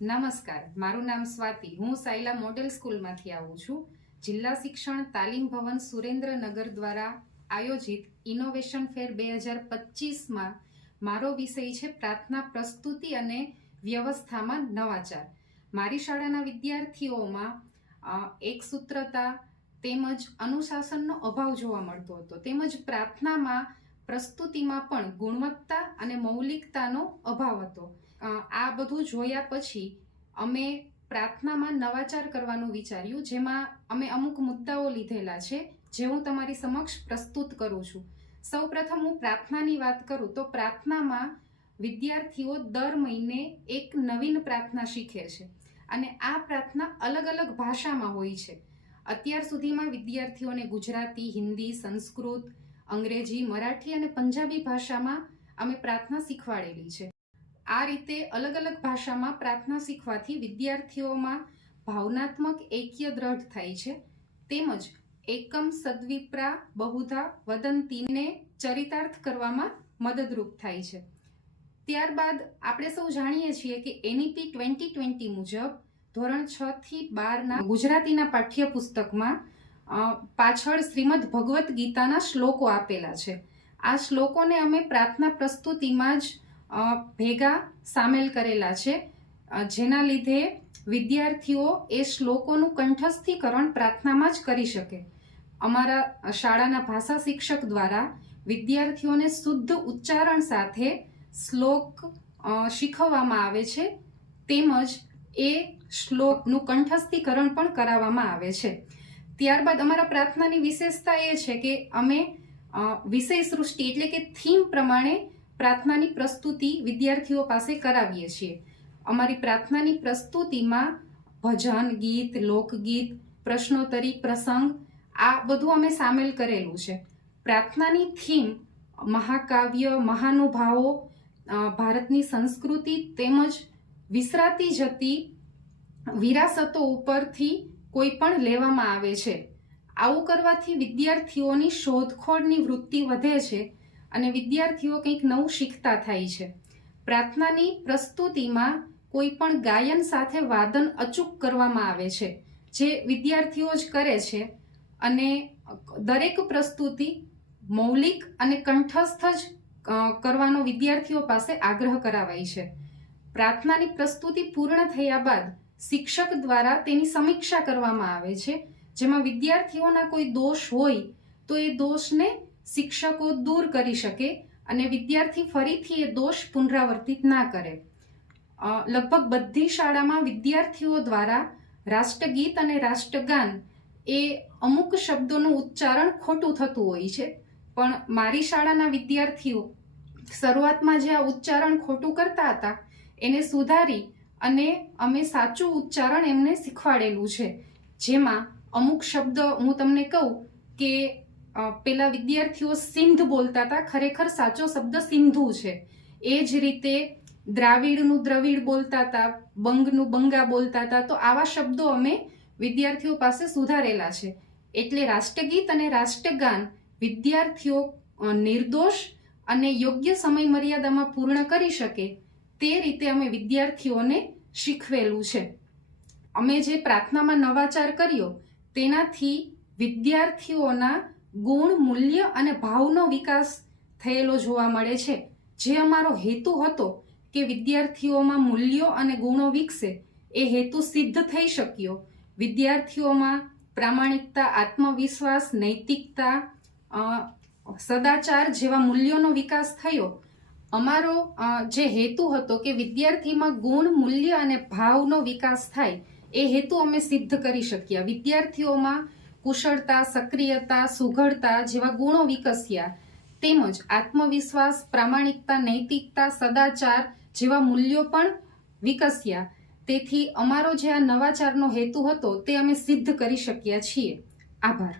નમસ્કાર, મારું નામ સ્વાતિ. હું સાયલા મોડેલ સ્કૂલમાંથી આવું છું. જિલ્લા શિક્ષણ તાલીમ ભવન સુરેન્દ્રનગર દ્વારા આયોજિત ઇનોવેશન ફેર બે હજાર પચીસમાં મારો વિષય છે પ્રાર્થના પ્રસ્તુતિ અને વ્યવસ્થામાં નવાચાર. મારી શાળાના વિદ્યાર્થીઓમાં એક એકસૂત્રતા તેમજ અનુશાસનનો અભાવ જોવા મળતો હતો. તેમજ પ્રાર્થનામાં પ્રસ્તુતિમાં પણ ગુણવત્તા અને મૌલિકતાનો અભાવ હતો. આ બધું જોયા પછી અમે પ્રાર્થનામાં નવાચાર કરવાનું વિચાર્યું, જેમાં અમે અમુક મુદ્દાઓ લીધેલા છે, જે હું તમારી સમક્ષ પ્રસ્તુત કરું છું. સૌપ્રથમ હું પ્રાર્થનાની વાત કરું તો પ્રાર્થનામાં વિદ્યાર્થીઓ દર મહિને એક નવીન પ્રાર્થના શીખે છે અને આ પ્રાર્થના અલગ અલગ ભાષામાં હોય છે. અત્યાર સુધીમાં વિદ્યાર્થીઓને ગુજરાતી, હિન્દી, સંસ્કૃત, અંગ્રેજી, મરાઠી અને પંજાબી ભાષામાં અમે પ્રાર્થના શીખવાડેલી છે. આ રીતે અલગ અલગ ભાષામાં પ્રાર્થના શીખવાથી વિદ્યાર્થીઓમાં ભાવનાત્મક એક્ય દ્રઢ થાય છે. તેમજ એકમ સદ્વિપ્રા બહુધા વદંતીને ચરિતાર્થ કરવામાં મદદરૂપ થાય છે. ત્યારબાદ આપણે સૌ જાણીએ છીએ કે એનઈપી ટ્વેન્ટી ટ્વેન્ટી મુજબ ધોરણ છ થી બારના ગુજરાતીના પાઠ્યપુસ્તકમાં પાછળ શ્રીમદ ભગવદ્ ગીતાના શ્લોકો આપેલા છે. આ શ્લોકોને અમે પ્રાર્થના પ્રસ્તુતિમાં જ ભેગા સામેલ કરેલા છે. જેના લીધે વિદ્યાર્થીઓ એ શ્લોકોનું કંઠસ્થીકરણ પ્રાર્થનામાં જ કરી શકે. અમારા શાળાના ભાષા શિક્ષક દ્વારા વિદ્યાર્થીઓને શુદ્ધ ઉચ્ચારણ સાથે શ્લોક શીખવવામાં આવે છે. તેમજ એ શ્લોકનું કંઠસ્થીકરણ પણ કરાવવામાં આવે છે. ત્યારબાદ અમારા પ્રાર્થનાની વિશેષતા એ છે કે અમે વિષય સૃષ્ટિ એટલે કે થીમ પ્રમાણે પ્રાર્થનાની પ્રસ્તુતિ વિદ્યાર્થીઓ પાસે કરાવીએ છીએ. અમારી પ્રાર્થનાની પ્રસ્તુતિમાં ભજન, ગીત, લોકગીત, પ્રશ્નોત્તરી, પ્રસંગ, આ બધું અમે સામેલ કરેલું છે. પ્રાર્થનાની થીમ મહાકાવ્ય, મહાનુભાવો ભારતની સંસ્કૃતિ તેમજ વિસરાતી જતી વિરાસતો ઉપરથી કોઈ પણ લેવામાં આવે છે. આવું કરવાથી વિદ્યાર્થીઓની શોધખોળની વૃત્તિ વધે છે અને વિદ્યાર્થીઓ કંઈક નવું શીખતા થાય છે. પ્રાર્થનાની પ્રસ્તુતિમાં કોઈ પણ ગાયન સાથે વાદન અચૂક કરવામાં આવે છે, જે વિદ્યાર્થીઓ જ કરે છે અને દરેક પ્રસ્તુતિ મૌલિક અને કંઠસ્થ જ કરવાનો વિદ્યાર્થીઓ પાસે આગ્રહ કરાવાય છે. પ્રાર્થનાની પ્રસ્તુતિ પૂર્ણ થયા બાદ શિક્ષક દ્વારા તેની સમીક્ષા કરવામાં આવે છે. જેમાં વિદ્યાર્થીઓના કોઈ દોષ હોય તો એ દોષને શિક્ષકો દૂર કરી શકે અને વિદ્યાર્થી ફરીથી એ દોષ પુનરાવર્તિત ના કરે. લગભગ બધી શાળામાં વિદ્યાર્થીઓ દ્વારા રાષ્ટ્રગીત અને રાષ્ટ્રગાન એ અમુક શબ્દોનું ઉચ્ચારણ ખોટું થતું હોય છે. પણ મારી શાળાના વિદ્યાર્થીઓ શરૂઆતમાં જે આ ઉચ્ચારણ ખોટું કરતા હતા, એને સુધારી અને અમે સાચું ઉચ્ચારણ એમને શીખવાડેલું છે. જેમાં અમુક શબ્દ હું તમને કહું કે પેલા વિદ્યાર્થીઓ સિંધ બોલતા હતા. ખરેખર સાચો શબ્દ સિંધુ છે. એ જ રીતે દ્રાવિડનું દ્રવિડ બોલતા હતા, બંગનું બંગા બોલતા હતા. તો આવા શબ્દો અમે વિદ્યાર્થીઓ પાસે સુધારેલા છે. એટલે રાષ્ટ્રગીત અને રાષ્ટ્રગાન વિદ્યાર્થીઓ નિર્દોષ અને યોગ્ય સમય મર્યાદામાં પૂર્ણ કરી શકે તે રીતે અમે વિદ્યાર્થીઓને શીખવેલું છે. અમે જે પ્રાર્થનામાં નવાચાર કર્યો, તેનાથી વિદ્યાર્થીઓના ગુણ, મૂલ્ય અને ભાવનો વિકાસ થયેલો જોવા મળે છે. જે અમારો હેતુ હતો કે વિદ્યાર્થીઓમાં મૂલ્યો અને ગુણો વિકસે, એ હેતુ સિદ્ધ થઈ શક્યો. વિદ્યાર્થીઓમાં પ્રામાણિકતા, આત્મવિશ્વાસ, નૈતિકતા સદાચાર જેવા મૂલ્યોનો વિકાસ થયો. અમારો જે હેતુ હતો કે વિદ્યાર્થીમાં ગુણ, મૂલ્ય અને ભાવનો વિકાસ થાય, એ હેતુ અમે સિદ્ધ કરી શક્યા. વિદ્યાર્થીઓમાં કુશળતા, સક્રિયતા, સુઘડતા જેવા ગુણો વિકસ્યા. તેમજ આત્મવિશ્વાસ, પ્રામાણિકતા, નૈતિકતા, સદાચાર જેવા મૂલ્યો પણ વિકસ્યા. તેથી અમારો જે આ નવાચારનો હેતુ હતો તે અમે સિદ્ધ કરી શક્યા છીએ. આભાર.